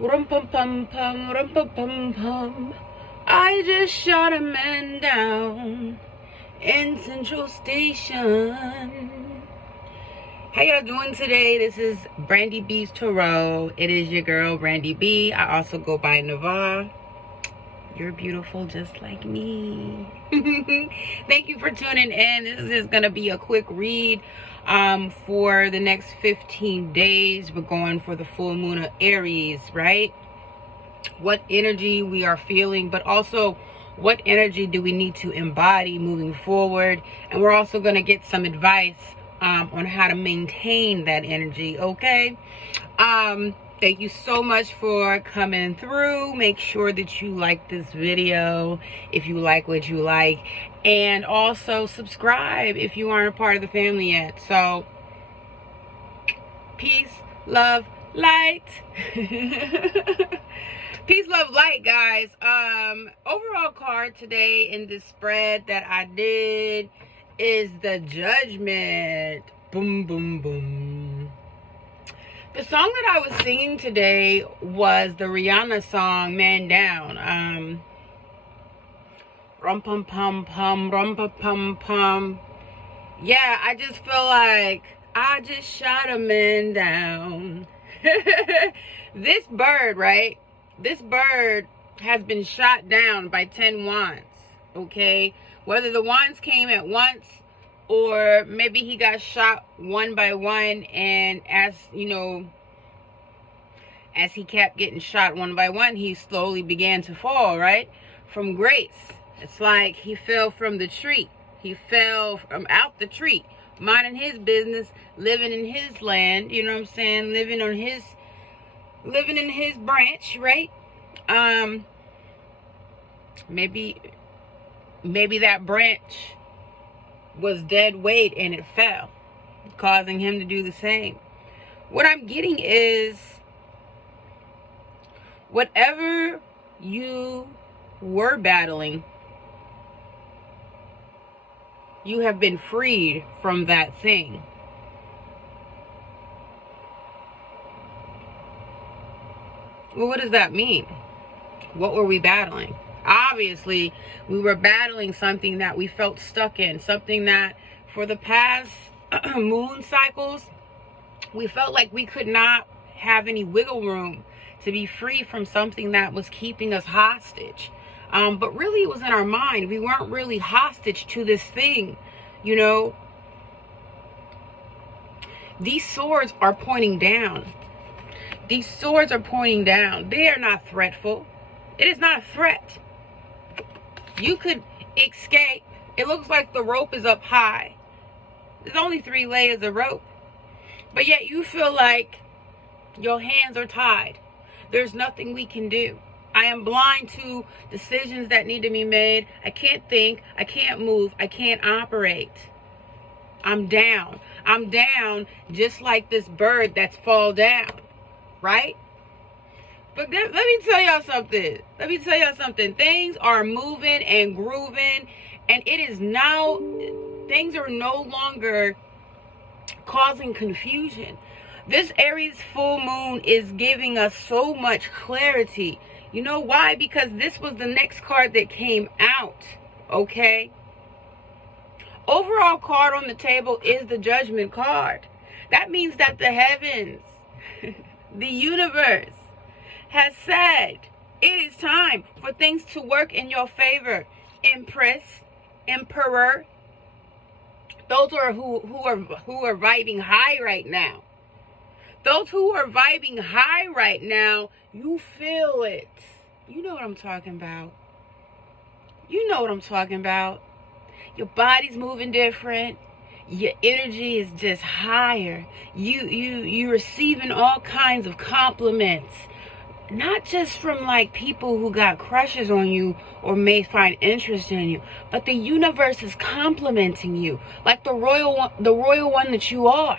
Rum pum pum pum, rum pum pum pum. I just shot a man down in Central Station. How y'all doing today? This is Brandie Bee Tarot. It is your girl, Brandie B. I also go by Navarre. You're beautiful just like me. Thank you for tuning in. This is going to be a quick read for the next 15 days. We're going for the full moon of Aries, right? What energy we are feeling, but also what energy do we need to embody moving forward. And we're also going to get some advice on how to maintain that energy, okay? Thank you so much for coming through. Make sure that you like this video if you like what you like, and also subscribe if you aren't a part of the family yet. So peace, love, light. Peace, love, light, guys. Overall card today in this spread that I did is the Judgment. Boom, boom, boom. The song that I was singing today was the Rihanna song, Man Down. Rum pum pum pum, rum pum pum pum. Yeah, I just feel like I just shot a man down. This bird, right? This bird has been shot down by 10 wands, okay? Whether the wands came at once, or maybe he got shot one by one, and as you know, as he kept getting shot one by one, he slowly began to fall, right? From grace. It's like he fell from the tree. He fell from out the tree, minding his business, living in his land, you know what I'm saying? Living in his branch, right? Maybe that branch was dead weight and it fell, causing him to do the same. What I'm getting is, whatever you were battling, you have been freed from that thing. Well, what does that mean? What were we battling? Obviously, we were battling something that we felt stuck in, something that for the past moon cycles, we felt like we could not have any wiggle room to be free from something that was keeping us hostage. But really it was in our mind. We weren't really hostage to this thing, you know. These swords are pointing down. These swords are pointing down. They are not threatful. It is not a threat. You could escape. It looks like the rope is up high. There's only 3 layers of rope. But yet you feel like your hands are tied. There's nothing we can do. I am blind to decisions that need to be made. I can't think. I can't move. I can't operate. I'm down. I'm down just like this bird that's fall down. Right? But let me tell y'all something. Let me tell y'all something. Things are moving and grooving. And it is now, things are no longer causing confusion. This Aries full moon is giving us so much clarity. You know why? Because this was the next card that came out. Okay? Overall card on the table is the Judgment card. That means that the heavens, the universe, has said it is time for things to work in your favor. Empress, Emperor, those are who are vibing high right now. Those who are vibing high right now, you feel it. You know what I'm talking about. You know what I'm talking about. Your body's moving different. Your energy is just higher. You're receiving all kinds of compliments. Not just from like people who got crushes on you or may find interest in you, but the universe is complimenting you like the royal one that you are.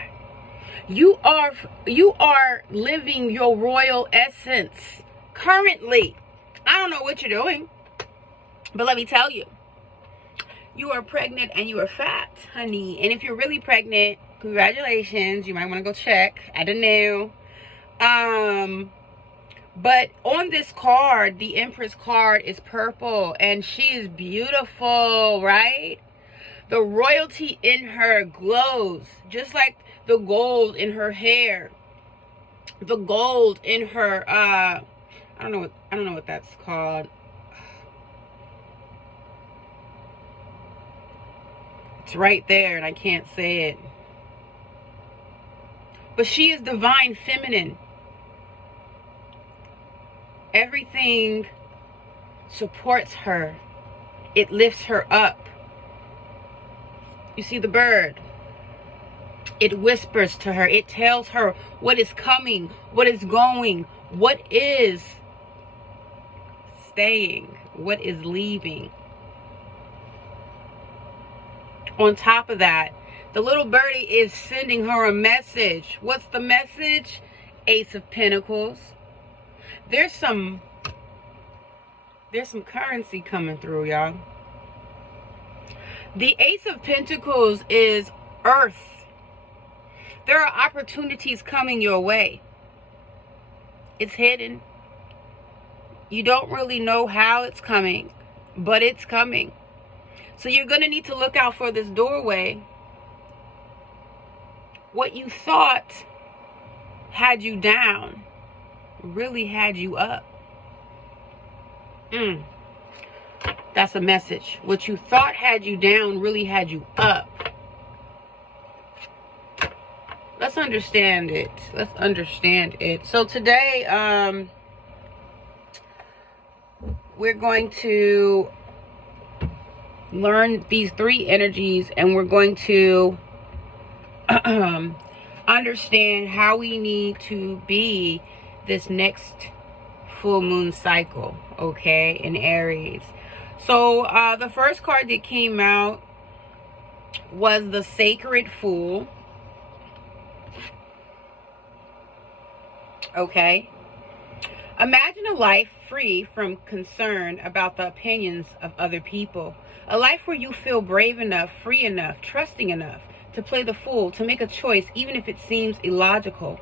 You are living your royal essence currently. I don't know what you're doing, but let me tell you, you are pregnant and you are fat, honey. And if you're really pregnant, congratulations. You might want to go check. I don't know. But on this card, the Empress card is purple, and she is beautiful, right? The royalty in her glows, just like the gold in her hair, the gold in her I don't know what that's called. It's right there and I can't say it. But she is divine feminine. Everything supports her. It lifts her up. You see the bird? It whispers to her. It tells her what is coming, what is going, what is staying, what is leaving. On top of that, the little birdie is sending her a message. What's the message? Ace of Pentacles. There's some currency coming through, y'all. The Ace of Pentacles is earth. There are opportunities coming your way. It's hidden. You don't really know how it's coming, but it's coming. So you're going to need to look out for this doorway. What you thought had you down really had you up. That's a message. What you thought had you down really had you up. Let's understand it. Let's understand it. So today, we're going to learn these three energies, and we're going to understand how we need to be this next full moon cycle, okay, in Aries. So the first card that came out was the Sacred Fool. Okay. Imagine a life free from concern about the opinions of other people. A life where you feel brave enough, free enough, trusting enough to play the fool, to make a choice even if it seems illogical,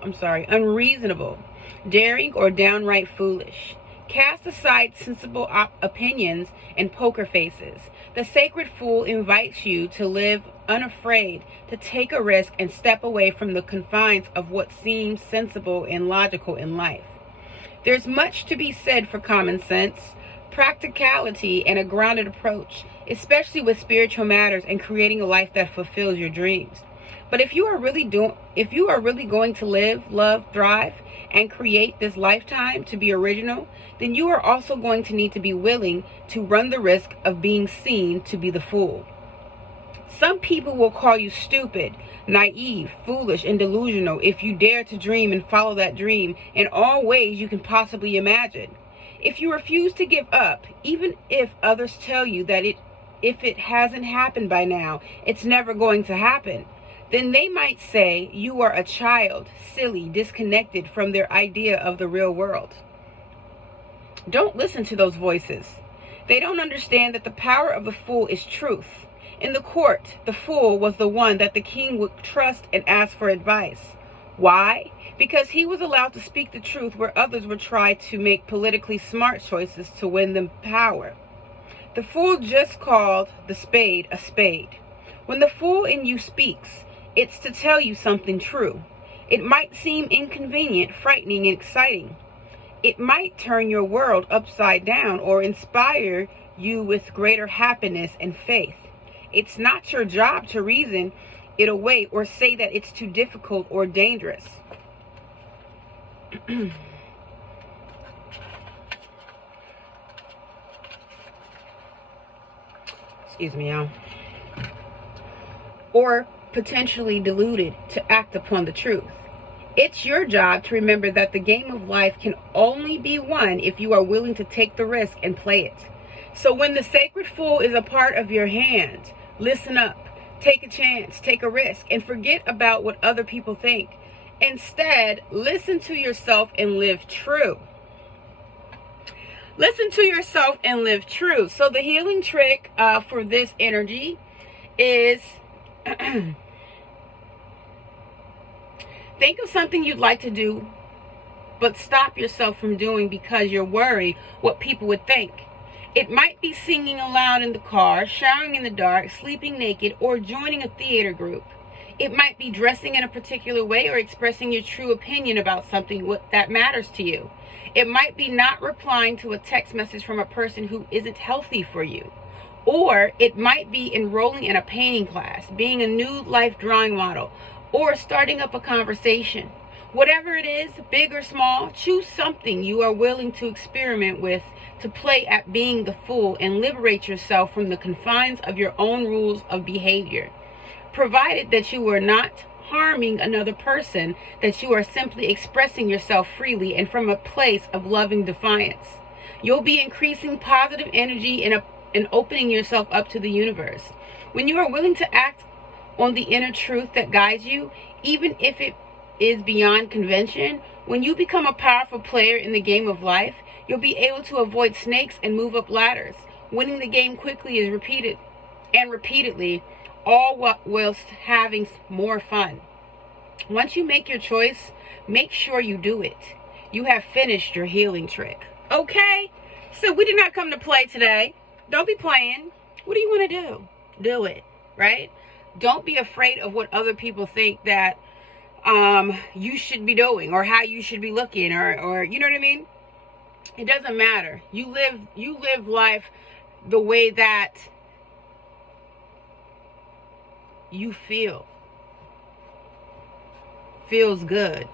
unreasonable, daring, or downright foolish. Cast aside sensible opinions and poker faces. The Sacred Fool invites you to live unafraid, to take a risk and step away from the confines of what seems sensible and logical in life. There's much to be said for common sense, practicality, and a grounded approach, especially with spiritual matters and creating a life that fulfills your dreams. But if you are really going to live, love, thrive, and create this lifetime to be original, then you are also going to need to be willing to run the risk of being seen to be the fool. Some people will call you stupid, naive, foolish, and delusional if you dare to dream and follow that dream in all ways you can possibly imagine. If you refuse to give up, even if others tell you that if it hasn't happened by now, it's never going to happen, then they might say you are a child, silly, disconnected from their idea of the real world. Don't listen to those voices. They don't understand that the power of the fool is truth. In the court, the fool was the one that the king would trust and ask for advice. Why? Because he was allowed to speak the truth where others would try to make politically smart choices to win them power. The fool just called the spade a spade. When the fool in you speaks, it's to tell you something true. It might seem inconvenient, frightening, and exciting. It might turn your world upside down or inspire you with greater happiness and faith. It's not your job to reason it away or say that it's too difficult or dangerous. Excuse me, y'all. Or potentially deluded to act upon the truth. It's your job to remember that the game of life can only be won if you are willing to take the risk and play it. So when the Sacred Fool is a part of your hand, listen up, take a chance, take a risk, and forget about what other people think. Instead, listen to yourself and live true. Listen to yourself and live true. So the healing trick for this energy is think of something you'd like to do but stop yourself from doing because you're worried what people would think. It might be singing aloud in the car, showering in the dark, sleeping naked, or joining a theater group. It might be dressing in a particular way or expressing your true opinion about something that matters to you. It might be not replying to a text message from a person who isn't healthy for you. Or it might be enrolling in a painting class, being a new life drawing model, or starting up a conversation. Whatever it is, big or small, choose something you are willing to experiment with, to play at being the fool and liberate yourself from the confines of your own rules of behavior. Provided that you are not harming another person, that you are simply expressing yourself freely and from a place of loving defiance. You'll be increasing positive energy and opening yourself up to the universe. When you are willing to act on the inner truth that guides you, even if it is beyond convention, when you become a powerful player in the game of life, you'll be able to avoid snakes and move up ladders. Winning the game quickly is repeatedly, all whilst having more fun. Once you make your choice, make sure you do it. You have finished your healing trick. Okay? So we did not come to play today. Don't be playing. What do you want to do? Do it, right? Don't be afraid of what other people think that you should be doing, or how you should be looking, or you know what I mean? It doesn't matter. You live life the way that you feels good.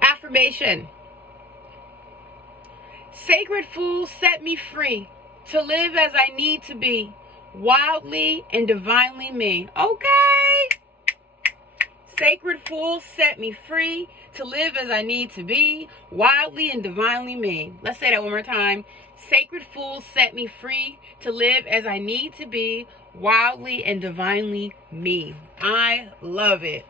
Affirmation. Sacred fool, set me free to live as I need to be, wildly and divinely me. Okay. Sacred fool, set me free to live as I need to be, wildly and divinely me. Let's say that one more time. Sacred fool, set me free to live as I need to be, wildly and divinely me. I love it.